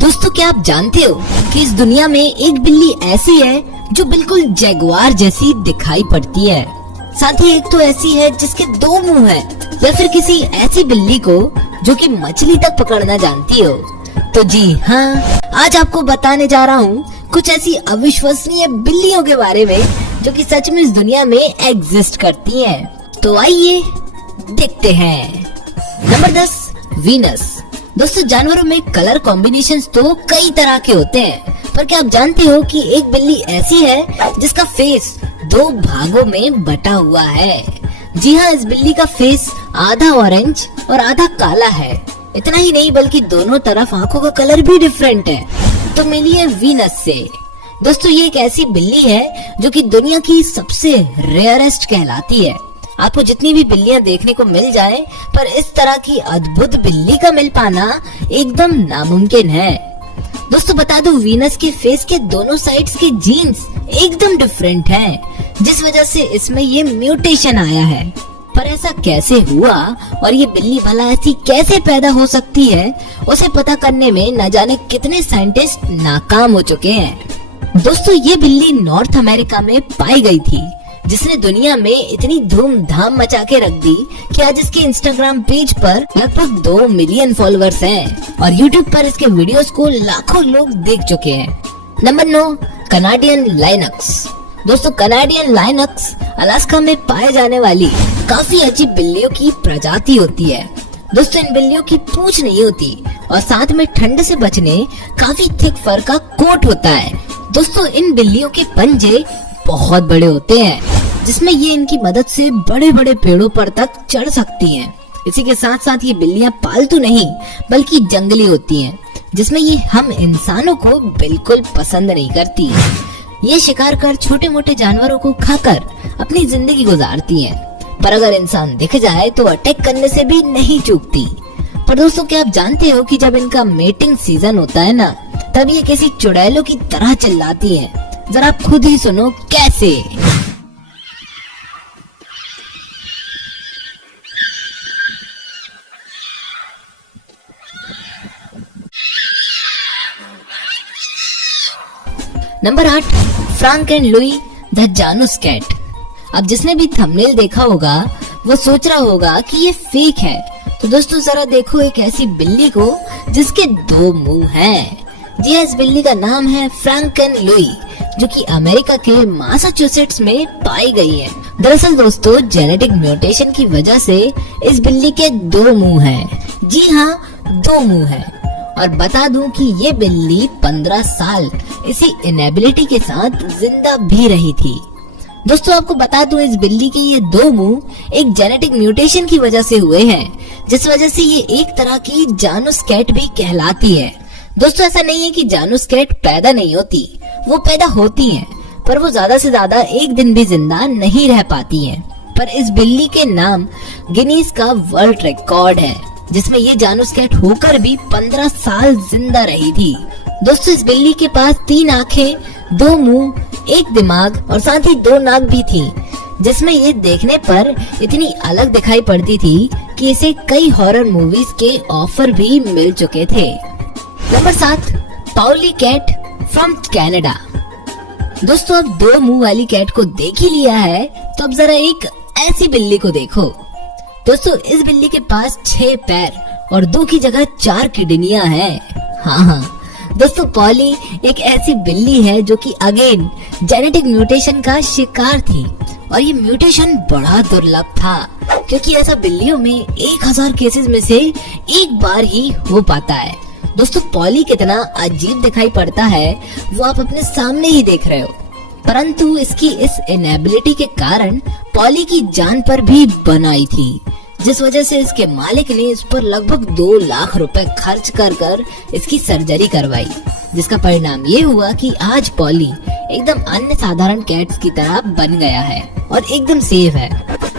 दोस्तों क्या आप जानते हो कि इस दुनिया में एक बिल्ली ऐसी है जो बिल्कुल जैगुआर जैसी दिखाई पड़ती है। साथ ही एक तो ऐसी है जिसके 2 मुंह हैं, या फिर किसी ऐसी बिल्ली को जो कि मछली तक पकड़ना जानती हो। तो जी हाँ, आज आपको बताने जा रहा हूँ कुछ ऐसी अविश्वसनीय बिल्लियों के बारे में जो कि सच में इस दुनिया में एग्जिस्ट करती हैं। तो आइए देखते हैं। Number 10, Venus. दोस्तों जानवरों में कलर कॉम्बिनेशंस तो कई तरह के होते हैं, पर क्या आप जानते हो कि एक बिल्ली ऐसी है जिसका फेस 2 भागों में बटा हुआ है। जी हाँ, इस बिल्ली का फेस आधा ऑरेंज और आधा काला है। इतना ही नहीं बल्कि दोनों तरफ आंखों का कलर भी डिफरेंट है। तो मिलिए वीनस से। दोस्तों ये एक ऐसी बिल्ली है जो कि दुनिया की सबसे रेयरेस्ट कहलाती है। आपको जितनी भी बिल्लियां देखने को मिल जाए, पर इस तरह की अद्भुत बिल्ली का मिल पाना एकदम नामुमकिन है। दोस्तों बता दो, वीनस के फेस के दोनों साइड्स के जीन्स एकदम डिफरेंट हैं, जिस वजह से इसमें ये म्यूटेशन आया है। पर ऐसा कैसे हुआ और ये बिल्ली भला ऐसी कैसे पैदा हो सकती है, उसे पता करने में न जाने कितने साइंटिस्ट नाकाम हो चुके हैं। दोस्तों ये बिल्ली नॉर्थ अमेरिका में पाई गई थी, जिसने दुनिया में इतनी धूमधाम मचा के रख दी कि आज इसके इंस्टाग्राम पेज पर लगभग 2 मिलियन फॉलोअर्स हैं और यूट्यूब पर इसके वीडियोस को लाखों लोग देख चुके हैं। Number 9, Canadian Linux. दोस्तों कनाडियन लाइनक्स अलास्का में पाए जाने वाली काफी अजीब बिल्लियों की प्रजाति होती है। दोस्तों इन बिल्लियों की पूंछ नहीं होती और साथ में ठंड से बचने काफी थिक फर का कोट होता है। दोस्तों इन बिल्लियों के पंजे बहुत बड़े होते हैं, जिसमें ये इनकी मदद से बड़े बड़े पेड़ों पर तक चढ़ सकती हैं। इसी के साथ साथ ये बिल्लियां पालतू नहीं बल्कि जंगली होती हैं, जिसमें ये हम इंसानों को बिल्कुल पसंद नहीं करती। ये शिकार कर छोटे मोटे जानवरों को खाकर अपनी जिंदगी गुजारती हैं, पर अगर इंसान दिख जाए तो अटैक करने से भी नहीं चूकती। पर दोस्तों क्या आप जानते हो कि जब इनका मेटिंग सीजन होता है ना, तब ये किसी चुड़ैलों की तरह चिल्लाती हैं। जरा आप खुद ही सुनो कैसे। Number 8, Frank and Louie the Janus cat. अब जिसने भी थंबनेल देखा होगा वो सोच रहा होगा कि ये फेक है। तो दोस्तों जरा देखो एक ऐसी बिल्ली को जिसके 2 मुंह हैं। जी इस बिल्ली का नाम है फ्रैंक एंड लुई, जो कि अमेरिका के मैसाचुसेट्स में पाई गई है। दरअसल दोस्तों जेनेटिक म्यूटेशन की वजह से इस बिल्ली के 2 मुंह हैं। जी हाँ 2 मुंह हैं। और बता दूं कि ये बिल्ली 15 साल इसी इनेबिलिटी के साथ जिंदा भी रही थी। दोस्तों आपको बता दूं इस बिल्ली के ये 2 मुंह एक जेनेटिक म्यूटेशन की वजह से हुए हैं, जिस वजह से ये एक तरह की जानूस कैट भी कहलाती है। दोस्तों ऐसा नहीं है कि जानूस कैट पैदा नहीं होती, वो पैदा होती हैं, पर वो ज्यादा से ज्यादा 1 दिन भी जिंदा नहीं रह पाती हैं। पर इस बिल्ली के नाम गिनीज का वर्ल्ड रिकॉर्ड है, जिसमें ये जानूस कैट होकर भी 15 साल जिंदा रही थी। दोस्तों इस बिल्ली के पास 3 आंखें, 2 मुंह, 1 दिमाग और साथ ही 2 नाक भी थी, जिसमें ये देखने पर इतनी अलग दिखाई पड़ती थी कि इसे कई हॉरर मूवीज के ऑफर भी मिल चुके थे। Number 7, Pauli cat from Canada. दोस्तों अब 2 मुंह वाली कैट को देख ही लिया है, तो अब जरा एक ऐसी बिल्ली को देखो। दोस्तों इस बिल्ली के पास 6 पैर और 2 की जगह 4 किडनियां हैं। हाँ दोस्तों पॉली एक ऐसी बिल्ली है जो कि अगेन जेनेटिक म्यूटेशन का शिकार थी, और ये म्यूटेशन बड़ा दुर्लभ था, क्योंकि ऐसा बिल्लियों में 1000 केसेस में से 1 बार ही हो पाता है। दोस्तों पॉली कितना अजीब दिखाई पड़ता है वो आप अपने सामने ही देख रहे हो, परंतु इसकी इस इनेबिलिटी के कारण पॉली की जान पर भी बन आई थी, जिस वजह से इसके मालिक ने इस पर लगभग 2 लाख रुपए खर्च कर इसकी सर्जरी करवाई, जिसका परिणाम ये हुआ कि आज पॉली एकदम अन्य साधारण कैट्स की तरह बन गया है और एकदम सेफ है।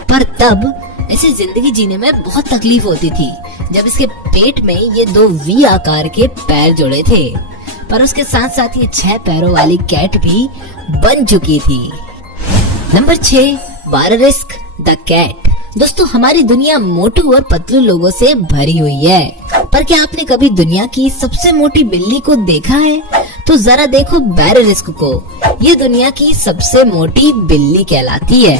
पर तब इसे जिंदगी जीने में बहुत तकलीफ होती थी जब इसके पेट में ये 2 वी आकार के पैर जुड़े थे, पर उसके साथ साथ ये 6 पैरों वाली कैट भी बन चुकी थी। नंबर 6, वाररिस्क द कैट। दोस्तों हमारी दुनिया मोटू और पतलू लोगों से भरी हुई है, पर क्या आपने कभी दुनिया की सबसे मोटी बिल्ली को देखा है? तो जरा देखो बैररिस्क को। ये दुनिया की सबसे मोटी बिल्ली कहलाती है।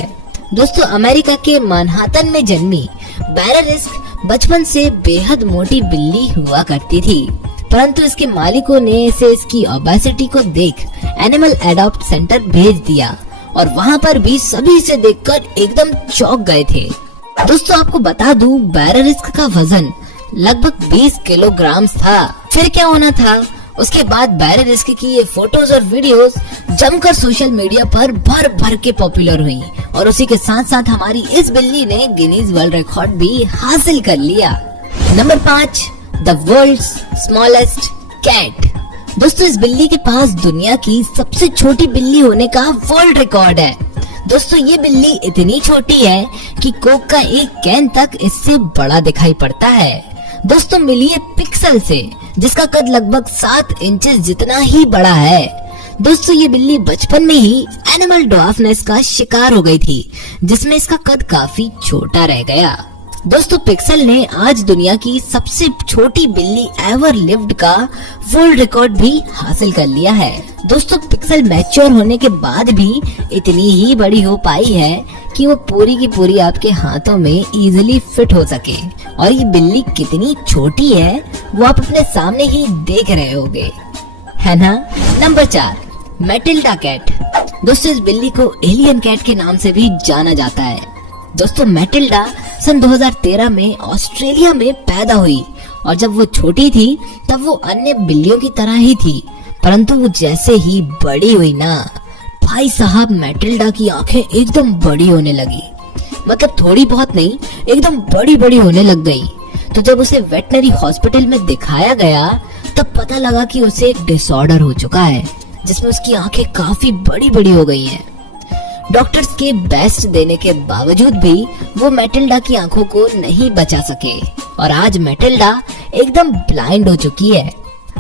दोस्तों अमेरिका के मैनहट्टन में जन्मी बैररिस्क बचपन से बेहद मोटी बिल्ली हुआ करती थी, परंतु इसके मालिकों ने इसे इसकी ओबेसिटी को देख एनिमल एडॉप्ट सेंटर भेज दिया और वहाँ पर भी सभी इसे देखकर एकदम चौंक गए थे। दोस्तों आपको बता दूं, बैररिस्क का वजन लगभग 20 किलोग्राम था। फिर क्या होना था? उसके बाद बैररिस्क की ये फोटोज और वीडियोस जमकर सोशल मीडिया पर भर भर के पॉपुलर हुई और उसी के साथ साथ हमारी इस बिल्ली ने गिनीज वर्ल्ड रिकॉर्ड भी हासिल कर लिया। Number 5, the world's smallest cat. दोस्तों इस बिल्ली के पास दुनिया की सबसे छोटी बिल्ली होने का वर्ल्ड रिकॉर्ड है। दोस्तों ये बिल्ली इतनी छोटी है कि कोक का एक कैन तक इससे बड़ा दिखाई पड़ता है। दोस्तों मिलिए पिक्सल से, जिसका कद लगभग 7 इंचेस जितना ही बड़ा है। दोस्तों ये बिल्ली बचपन में ही एनिमल ड्वार्फनेस का शिकार हो गई थी, जिसमें इसका कद काफी छोटा रह गया। दोस्तों पिक्सल ने आज दुनिया की सबसे छोटी बिल्ली एवर लिव्ड का वर्ल्ड रिकॉर्ड भी हासिल कर लिया है। दोस्तों पिक्सल मैच्योर होने के बाद भी इतनी ही बड़ी हो पाई है कि वो पूरी की पूरी आपके हाथों में इजीली फिट हो सके। और ये बिल्ली कितनी छोटी है वो आप अपने सामने ही देख रहे होंगे, है ना। Number 4, Matilda cat. दोस्तों इस बिल्ली को एलियन कैट के नाम से भी जाना जाता है। दोस्तों मैटिल्डा सन 2013 में ऑस्ट्रेलिया में पैदा हुई और जब वो छोटी थी तब वो अन्य बिल्लियों की तरह ही थी, परंतु वो जैसे ही बड़ी हुई ना, भाई साहब मैटिल्डा की आंखें एकदम बड़ी होने लगी। मतलब थोड़ी बहुत नहीं, एकदम बड़ी बड़ी होने लग गई। तो जब उसे वेटनरी हॉस्पिटल में दिखाया गया तब पता लगा कि उसे एक डिसऑर्डर हो चुका है, जिसमें उसकी आंखें काफी बड़ी बड़ी हो गई हैं। डॉक्टर्स के बेस्ट देने के बावजूद भी वो मैटिल्डा की आंखों को नहीं बचा सके और आज मैटिल्डा एकदम ब्लाइंड हो चुकी है।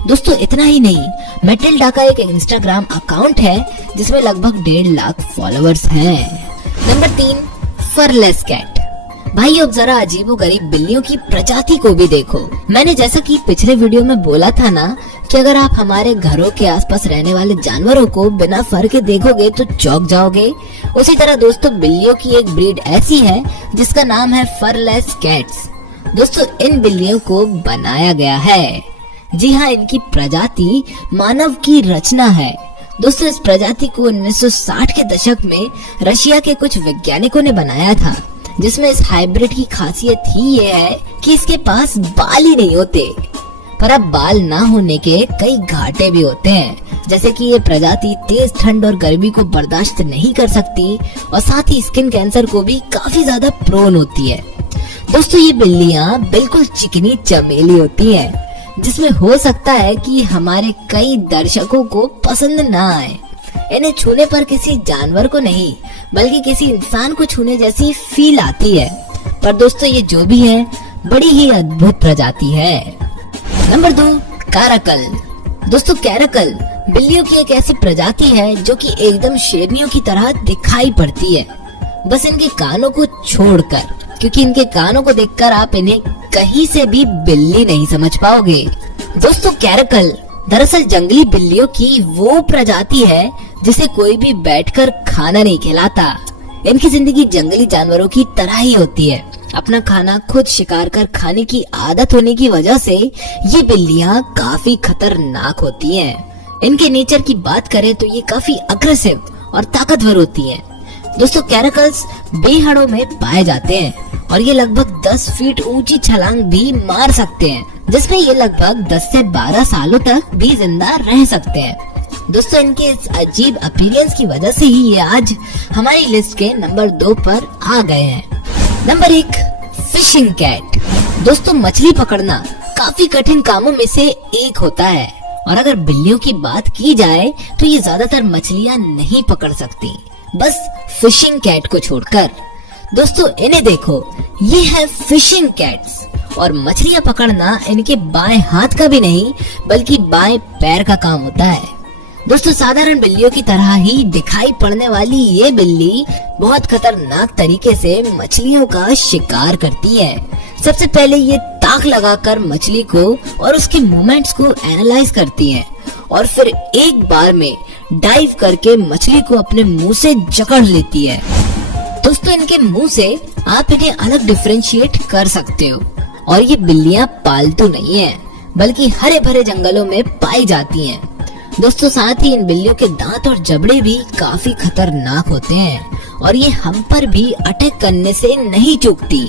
दोस्तों इतना ही नहीं, मैटिल्डा का एक इंस्टाग्राम अकाउंट है जिसमें लगभग 1.5 लाख फॉलोअर्स हैं। Number 3, furless cat. भाई अब जरा अजीबोगरीब बिल्लियों की प्रजाति को भी देखो। मैंने जैसा कि पिछले वीडियो में बोला था ना कि अगर आप हमारे घरों के आसपास रहने वाले जानवरों को बिना फर के देखोगे तो चौंक जाओगे, उसी तरह दोस्तों बिल्लियों की एक ब्रीड ऐसी है जिसका नाम है फरलेस कैट्स। दोस्तों इन बिल्लियों को बनाया गया है, जी हाँ, इनकी प्रजाति मानव की रचना है। दोस्तों इस प्रजाति को 1960 के दशक में रशिया के कुछ वैज्ञानिकों ने बनाया था, जिसमें इस हाइब्रिड की खासियत ही ये है कि इसके पास बाल ही नहीं होते। पर अब बाल ना होने के कई घाटे भी होते हैं, जैसे कि ये प्रजाति तेज ठंड और गर्मी को बर्दाश्त नहीं कर सकती और साथ ही स्किन कैंसर को भी काफी ज्यादा प्रोन होती है। दोस्तों ये बिल्लियां बिल्कुल चिकनी चमेली होती हैं, जिसमें हो सकता है कि हमारे कई दर्शकों को पसंद ना आए। इन्हें छूने पर किसी जानवर को नहीं बल्कि किसी इंसान को छूने जैसी फील आती है। पर दोस्तों ये जो भी है बड़ी ही अद्भुत प्रजाति है। Number 2, Caracal. दोस्तों कैरकल बिल्लियों की एक ऐसी प्रजाति है जो कि एकदम शेरनियों की तरह दिखाई पड़ती है, बस इनके कानों को छोड़कर, क्योंकि इनके कानों को देखकर आप इन्हें कहीं से भी बिल्ली नहीं समझ पाओगे। दोस्तों कैरकल दरअसल जंगली बिल्लियों की वो प्रजाति है जिसे कोई भी बैठकर खाना नहीं खिलाता। इनकी जिंदगी जंगली जानवरों की तरह ही होती है। अपना खाना खुद शिकार कर खाने की आदत होने की वजह से ये बिल्लियां काफी खतरनाक होती हैं। इनके नेचर की बात करें तो ये काफी अग्रेसिव और ताकतवर होती हैं। दोस्तों कैरकल्स बेहड़ों में पाए जाते हैं और ये लगभग 10 फीट ऊंची छलांग भी मार सकते हैं, जिसमें ये लगभग 10 से 12 सालों तक भी जिंदा रह सकते हैं। दोस्तों इनके इस अजीब अपीयरेंस की वजह से ही ये आज हमारी लिस्ट के नंबर 2 पर आ गए हैं। Number 1, fishing cat. दोस्तों मछली पकड़ना काफी कठिन कामों में से एक होता है और अगर बिल्लियों की बात की जाए तो ये ज्यादातर मछलियां नहीं पकड़ सकती, बस फिशिंग कैट को छोड़कर। दोस्तों इन्हें देखो, ये है फिशिंग कैट्स और मछलियां पकड़ना इनके बाएं हाथ का भी नहीं बल्कि बाएं पैर का काम होता है। दोस्तों साधारण बिल्लियों की तरह ही दिखाई पड़ने वाली ये बिल्ली बहुत खतरनाक तरीके से मछलियों का शिकार करती है। सबसे पहले ये ताक लगाकर मछली को और उसके मूवमेंट्स को एनालाइज करती है और फिर एक बार में डाइव करके मछली को अपने मुंह से जकड़ लेती है। दोस्तों इनके मुंह से आप इन्हें अलग डिफरेंशिएट कर सकते हो और ये बिल्लियां पालतू नहीं है बल्कि हरे भरे जंगलों में पाई जाती हैं। दोस्तों साथ ही इन बिल्लियों के दांत और जबड़े भी काफी खतरनाक होते हैं और ये हम पर भी अटैक करने से नहीं चूकती।